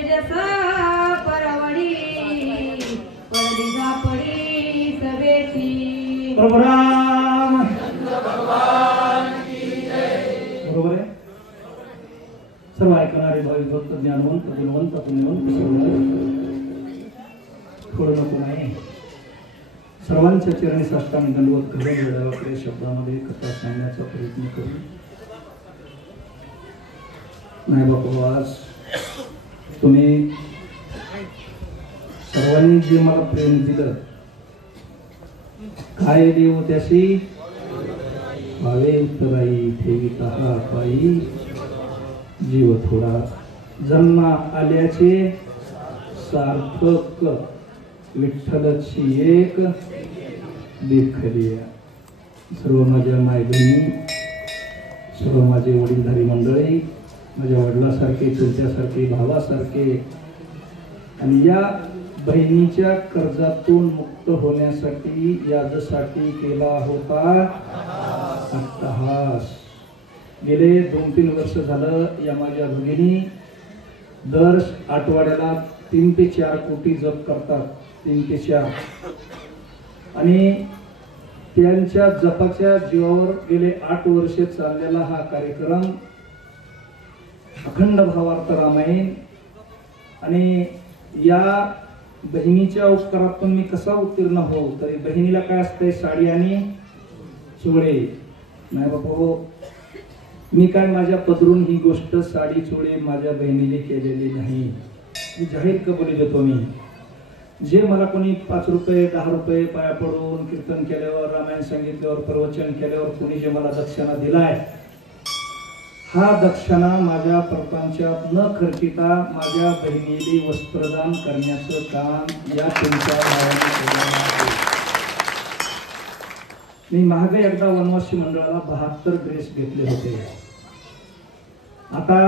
तेजस परवडी परदिगा पडी सवेती प्रभु राम भगवान की जय। बरोबर आहे। सर्व ऐकणारे भाविक भक्त ज्ञानवंत गुणवंत पुण्यवंत थोडं नको नाही। सर्वांच्या चरणी साष्टांग दंडवत घडून वेळाकडे शब्दामध्ये कथा सांगण्याचा प्रयत्न करू। नाही बापू, आज तुम्ही सर्वांनी जे मला प्रेम दिलं, काय देव त्याशी भावे उत्तराई ठेविता हा पायी जीव थोडा जन्मा आल्याचे सार्थक विठ्ठलची एक देखलिया। सर्व माझ्या माय बहिणी, सर्व माझे वडीलधारी मंडळी, माझ्या वडिलासारखे चुलत्यासारखे भावासारखे, आणि या बहिणीच्या कर्जातून मुक्त होण्यासाठी यासाठी केला होता अट्टहास। गेले 2-3 वर्ष झालं या माझ्या भगिनी दर आठवड्याला 3 ते 4 कोटी जप करतात, 3 ते 4, आणि त्यांच्या जपाच्या जीवावर गेले 8 वर्षे चाललेला हा कार्यक्रम अखंड भावार्थ रामायण। आणि या बहिणीच्या उपकारातून मी कसा उत्तीर्ण हो, तरी बहिणीला काय असतंय, साडी आणि चोळे। नाही बापा हो, मी काय माझ्या पदरून ही गोष्ट साडी चोळे माझ्या बहिणीने केलेली नाही। मी जाहीर कबुली देतो, मी जे मला कोणी 5 रुपये 10 रुपये पाया पडून कीर्तन केल्यावर, रामायण सांगितल्यावर, प्रवचन केल्यावर कोणी जे मला दक्षिणा दिलाय, हा दक्षिणा माझ्या प्रपंचात न खर्चिता माझ्या बहिणीला वस्त्रदान करण्याचं काम या तुमच्या भावाने केलं आहे। मी मागे एकदा वनवासी मंडळाला 72 ड्रेस घेतले होते। आता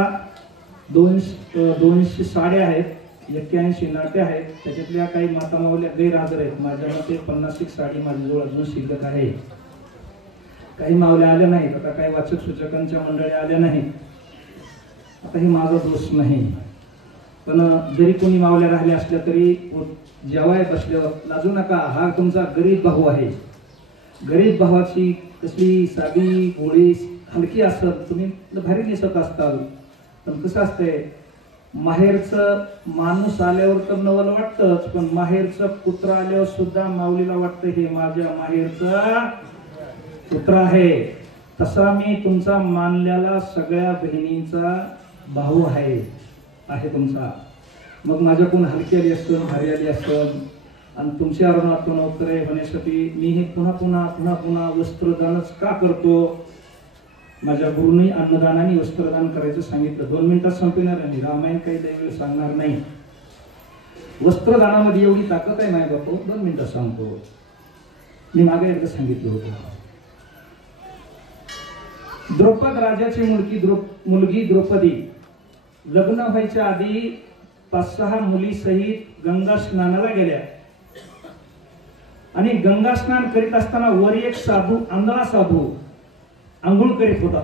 200 साड्या आहेत, 81 नाट्या आहेत, त्याच्यातल्या काही माता मावल्या गैरहजर आहेत। माझ्या मते 50 साडी माझ्याजवळ अजून शिल्लक आहे। काही मावल्या आल्या नाहीत, आता काही वाचक सूचकांच्या मंडळी आल्या नाहीत। आता हे माझा दोष नाही, पण जरी कोणी मावल्या राहिल्या असल्या तरी जेवाय बसल्यावर लाजू नका, हा तुमचा गरीब भाऊ आहे। गरीब भावाची कसली साधी गोळी हलकी असत, तुम्ही भारी दिसत असताल, पण कसं असतंय, माहेरचं माणूस आल्यावर तर नवल वाटतंच, पण माहेरचं कुत्रा आल्यावर सुद्धा माऊलीला वाटतं हे माझ्या माहेरचा कुत्रा आहे। तसा मी तुमचा मानलेला सगळ्या बहिणींचा भाऊ आहे तुमचा। मग माझ्याकडून हलकी आली असतं, भारी आली असतं, आणि तुमच्या ऋणातून उत्तरे होण्यासाठी मी हे पुन्हा पुन्हा वस्त्रदानच का करतो। माझ्या गुरुनी अन्नदानाने वस्त्रदान करायचं सांगितलं। 2 मिनिटात संपणार आहे, रामायण काही वेळ सांगणार नाही। वस्त्रदानामध्ये एवढी ताकद आहे नाही बापू, 2 मिनिटात सांगतो। मी मागे एकदा सांगितलं होतं, द्रौपद राजाची मुलगी द्रौपदी लग्न व्हायच्या आधी 5-6 मुली सहित गंगा स्नानाला गेल्या, आणि गंगा स्नान करीत असताना वर एक साधू, आंधळा साधू आंघोळ करीत होता।